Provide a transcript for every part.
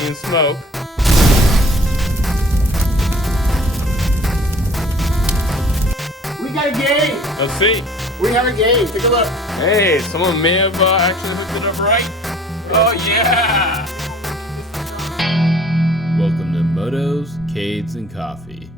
seeing smoke. We got a game! Let's see. We have a game. Take a look. Hey, someone may have actually hooked it up right. Oh, yeah! Welcome to Motos, Cades, and Coffee.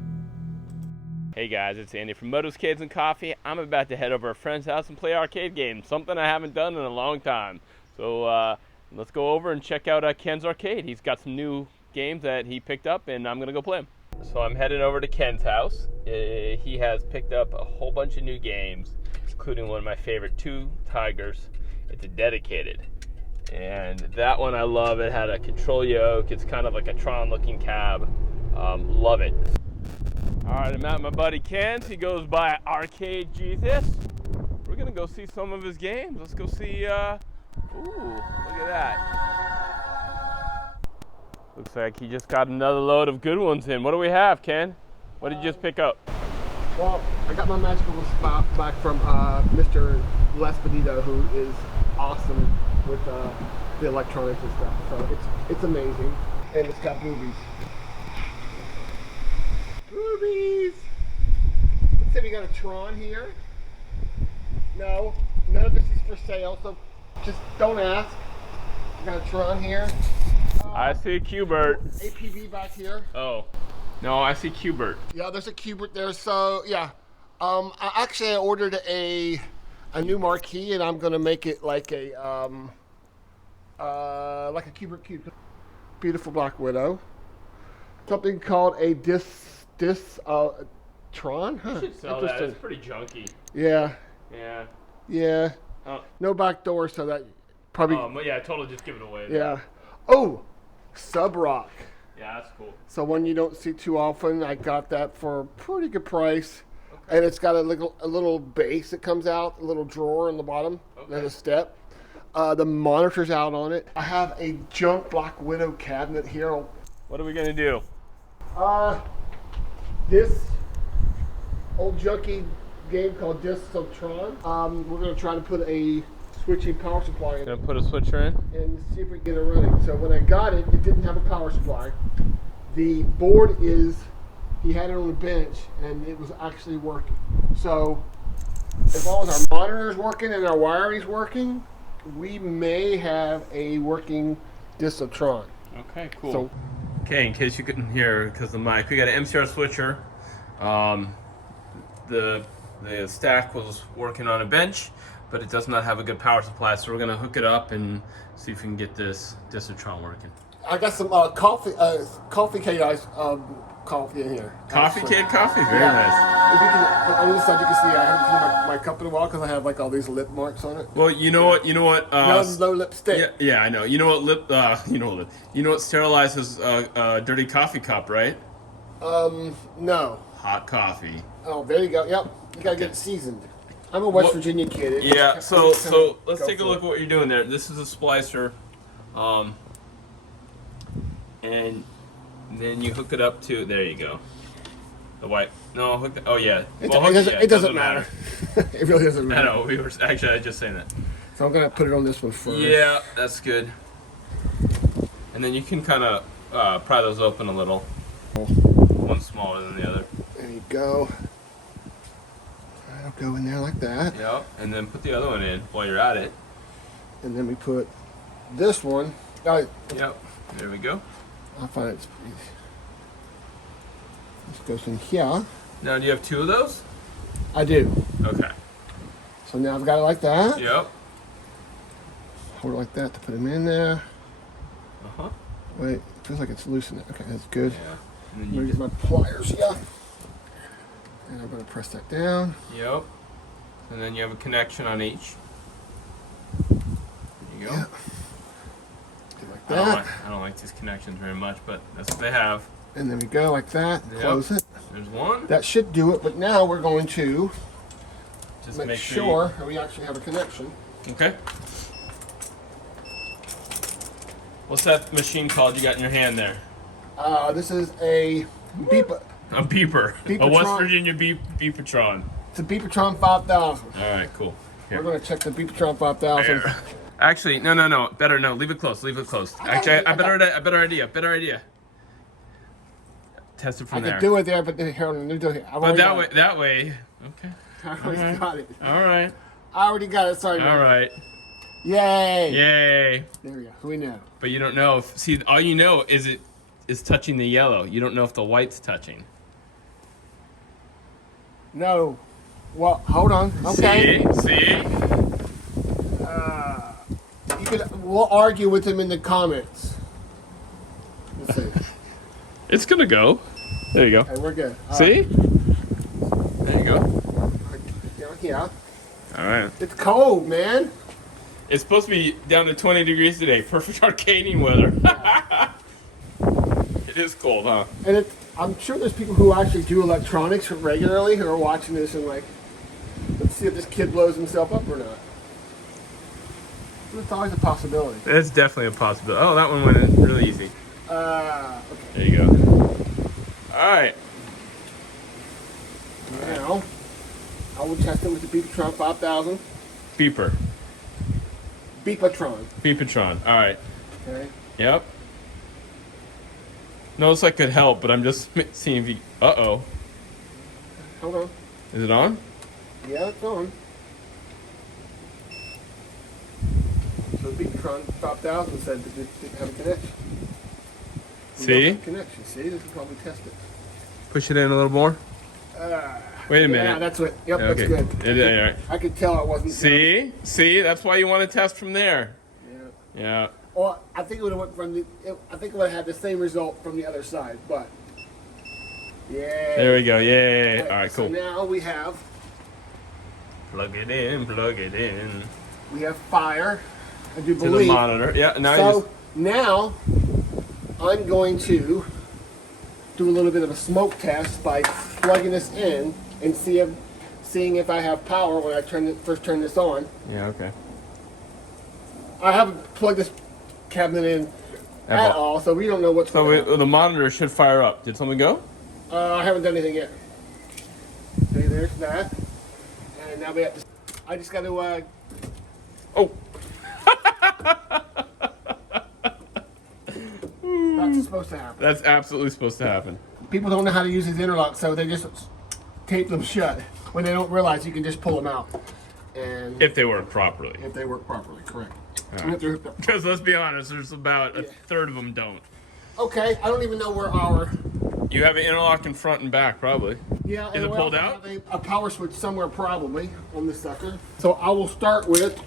Hey guys, it's Andy from Motos, Cades, and Coffee. I'm about to head over to a friend's house and play arcade games, something I haven't done in a long time. So let's go over and check out Ken's arcade. He's got some new games that he picked up, and I'm gonna go play them. So I'm heading over to Ken's house. He has picked up a whole bunch of new games, including one of my favorite, Two Tigers. It's a dedicated. And that one I love. It had a control yoke. It's kind of like a Tron looking cab. Love it. All right, I'm at my buddy Ken's. He goes by Arcade Jesus. We're gonna go see some of his games. Let's go see, ooh, look at that. Looks like he just got another load of good ones in. What do we have, Ken? What did you just pick up? Well, I got my magical spot back from Mr. Lespedito, who is awesome with the electronics and stuff. So it's amazing, and it's got boobies. Boobies. Let's say we got a Tron here. No, none of this is for sale, so just don't ask. We got a Tron here. I see Q-Bert. APB back here. Oh, no, I see Q-Bert. Yeah, there's a Q-Bert there. So yeah, I ordered a new marquee, and I'm gonna make it like a Q-Bert cube. Beautiful Black Widow. Something called a Tron. Huh? You should sell that. It's pretty junky. Yeah. Yeah. Yeah. Oh. No back door, so that probably. Yeah, totally just give it away. Yeah. Oh, Sub Rock. Yeah, that's cool. So one you don't see too often. I got that for a pretty good price. Okay. And it's got a little base that comes out, a little drawer in the bottom, and a step. The monitor's out on it. I have a junk Black Widow cabinet here. What are we gonna do? This old junky game called Discs of Tron. We're gonna try to put a switching power supply in. Gonna put a switcher in and see if we can get it running. So when I got it, it didn't have a power supply. The board he had it on the bench, and it was actually working. So as long as our monitor is working and our wiring is working, we may have a working Disc of Tron. Okay, cool. So, okay, in case you couldn't hear because of the mic, we got an MCR switcher. The stack was working on a bench, but it does not have a good power supply, so we're gonna hook it up and see if we can get this Disc of Tron working. I got some coffee cake ice coffee in here. Coffee cake coffee, very nice. If you can, on this side you can see I haven't cleaned my cup in a while because I have like all these lip marks on it. Well, you know what? No lipstick. Yeah, I know. You know what You know what sterilizes dirty coffee cup, right? No. Hot coffee. Oh, there you go. Yep, you gotta get it seasoned. I'm a West Virginia kid. Yeah, so let's take a look at what you're doing there. This is a splicer, and then you hook it up to, there you go. The white, no, hook the, oh yeah. It doesn't matter. It really doesn't matter. I know, I was just saying that. So I'm gonna put it on this one first. Yeah, that's good. And then you can kind of pry those open a little. One smaller than the other. There you go. I'll go in there like that. Yep, and then put the other one in while you're at it. And then we put this one. Yep, there we go. I find it's pretty. This goes in here. Now, do you have two of those? I do. Okay. So now I've got it like that. Yep. Hold it like that to put them in there. Uh-huh. Wait, it feels like it's loose in it. Okay, that's good. Yeah. And then I'm going to get my pliers here. And I'm going to press that down. Yep. And then you have a connection on each. There you go. Yeah. Like that. I don't like these connections very much, but that's what they have. And then we go like that. Yep. Close it. There's one. That should do it, but now we're going to just make sure we actually have a connection. Okay. What's that machine called you got in your hand there? This is a beeper. A beeper. A West Virginia beeper-tron. It's a Beepertron 5000. All right, cool. Here. We're going to check the Beepertron 5000 Actually, no. Better no. Leave it close. Leave it close. Actually, a better idea. Test it from there. I could do it there, but here, let me do it here. But that way. Okay. I already got it. All right. I already got it. Sorry, man. All right. Yay. There we go. We know. But you don't know if. See, all you know is it is touching the yellow. You don't know if the white's touching. No. Well, hold on. Okay. See. We'll argue with him in the comments. Let's see. It's gonna go. There you go. Okay, we're good. See? There you go. Yeah. All right. It's cold, man. It's supposed to be down to 20 degrees today. Perfect arcading weather. It is cold, huh? And I'm sure there's people who actually do electronics regularly who are watching this and like, let's see if this kid blows himself up or not. It's always a possibility. It's definitely a possibility. Oh, that one went in really easy. Okay. There you go. All right. Now, I will test it with the Beepatron 5000. Beeper. Beepatron. Beepatron. All right. Okay. Yep. Knows I could help, but I'm just seeing if you... Uh-oh. Hold on. Is it on? Yeah, it's on. So the Beepatron 5000 said that it didn't have a connection. See? Connection. See, this will probably test it. Push it in a little more. Wait a minute. Yeah, that's what. Yep, Okay. that's good. All right. I could tell it wasn't. See, that's why you want to test from there. Yeah. Well, I think it would have went from the. I think it would have had the same result from the other side, but. Yeah. There we go. Yay. All right, cool. So now we have. Plug it in. We have fire. I do To believe. the monitor. Yeah. Now So now, I'm going to do a little bit of a smoke test by plugging this in and seeing if I have power when I first turn this on. Yeah. Okay. I haven't plugged this cabinet in at all, so we don't know what's going on. So the monitor should fire up. Did something go? I haven't done anything yet. Okay, there's that. And now we have to. I just got to. Oh. That's supposed to happen. That's absolutely supposed to happen. People don't know how to use these interlocks, so they just tape them shut when they don't realize you can just pull them out. And If they work properly. if they work properly, correct. Right. Because let's be honest, there's about a third of them don't. Okay, I don't even know where our. You have an interlock in front and back, probably. Yeah, Is it we pulled also out? have a power switch somewhere probably on this sucker. So I will start with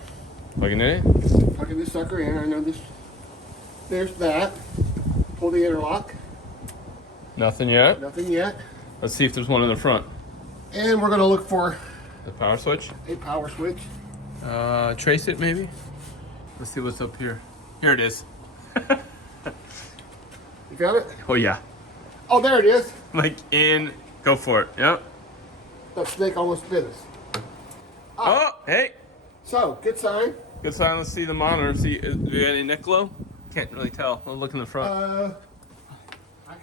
Plugging it in? plugging this sucker in. I know this. There's that. Pull the interlock. Nothing yet. Nothing yet. Let's see if there's one in the front. And we're gonna look for The power switch. a power switch. Trace it maybe. Let's see what's up here. Here it is. You got it? Oh yeah. Oh, there it is. Like in. Go for it. Yep. That snake almost bit us. Oh, hey. So, good sign. Good sign. Let's see the monitor. See, do we got any neck glow? Can't really tell. I'll look in the front.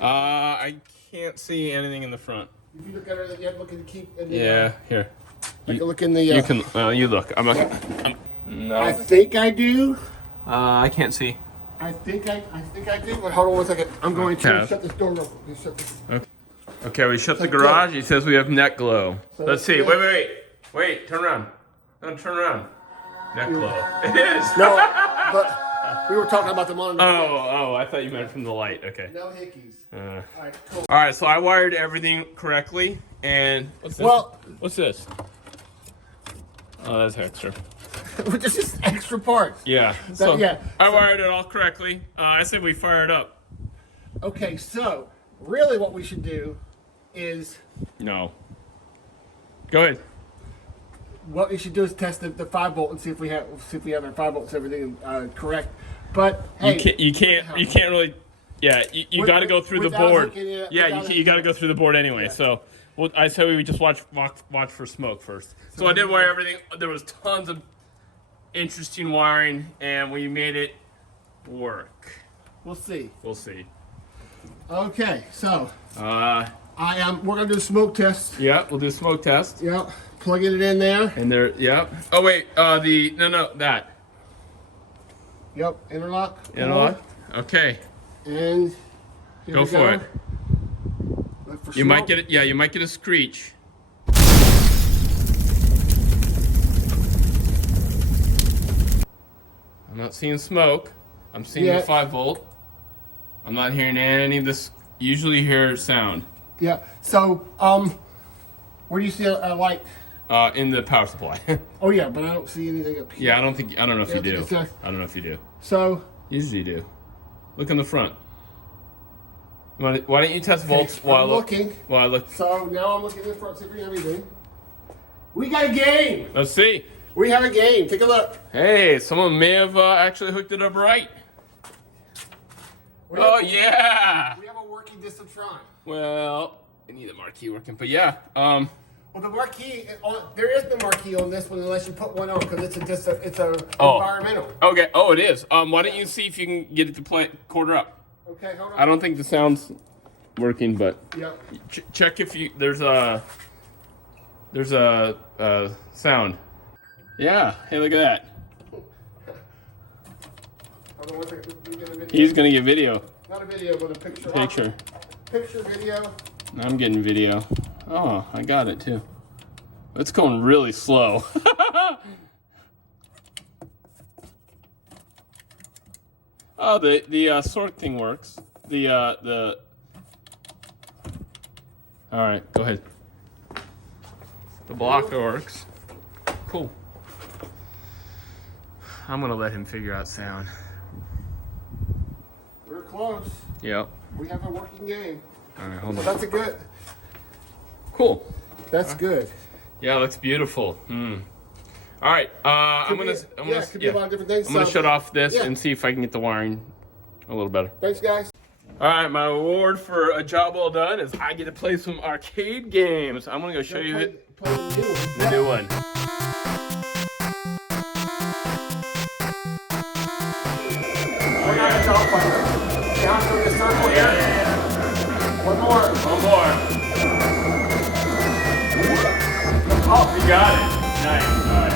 I can't see anything in the front. If you look at it, you have to look in the key. Yeah, here. You can look in the. You can. You look. No. I think I do. I can't see. I think I do. But hold on 1 second. I'm going to Okay. shut this door. Shut this. Okay, we shut the garage. He says we have neck glow. So Let's see. Wait. Turn around. No, turn around. Neck glow. It is. No, but we were talking about the monitor. Oh, I thought you meant from the light. Okay. No hickeys. All right, cool. All right, so I wired everything correctly, and what's this? Well, What's this? Oh, that's extra. this is extra parts. Yeah. So yeah. I wired it all correctly. I said we fire it up. Okay, so really, what we should do is No. Go ahead. what we should do is test the 5-volt and see if we have our 5 volts everything correct. But hey, You can't really. Yeah, you got to go through the without board. hooking it, Yeah, without you got to hooking go through the board anyway. Yeah. So I said we would just watch for smoke first. So I did wire everything. There was tons of interesting wiring, and we made it work. we'll see. We'll see. Okay, so Uh, we're gonna do a smoke test. yeah, we'll do a smoke test. Yep, plugging it in there. And there, yeah. Oh wait, that. Yep, interlock. Interlock? Okay. And here Go we for it. Look for You might smoke. get it. Yeah, you might get a screech. I'm not seeing smoke. I'm seeing the 5-volt. I'm not hearing any of this. Usually you hear sound. Yeah. So, where do you see a light? In the power supply. Oh yeah, but I don't see anything up here. Yeah, I don't know if you do. Okay. I don't know if you do. So, Usually you do. Look in the front. Why don't you test volts I'm while I look? looking. While I look. So now I'm looking in the front, see if we have anything. We got a game. Let's see. We have a game. Take a look. Hey, someone may have actually hooked it up right. Oh yeah. We have a working distant Tron. Well, I need the marquee working, but yeah. Well, the marquee, there is no marquee on this one unless you put one on because it's a environmental. Okay. Oh, it is. Why don't you see if you can get it to play quarter up? Okay, hold on. I don't think the sound's working, but Yep. check if you there's a sound. Yeah. Hey, look at that. Hold on one second. Let me get a video. He's gonna get video. Not a video, but a picture. Picture. Picture, video. I'm getting video. Oh, I got it too. It's going really slow. Oh, the sort thing works. All right, go ahead. The blocker works. Cool. I'm gonna let him figure out sound. We're close. Yep. We have a working game. All right, hold on. That's a good. Cool. That's good. Yeah, it looks beautiful. All right, I'm gonna could be a lot of different things. I'm gonna shut off this yeah. and see if I can get the wiring a little better. Thanks, guys. All right, my reward for a job well done is I get to play some arcade games. I'm gonna go show you Play the new one. the new one. We're not gonna talk about it. You have to do the circle here. One more. One more. Oh, you got it. Nice. All right.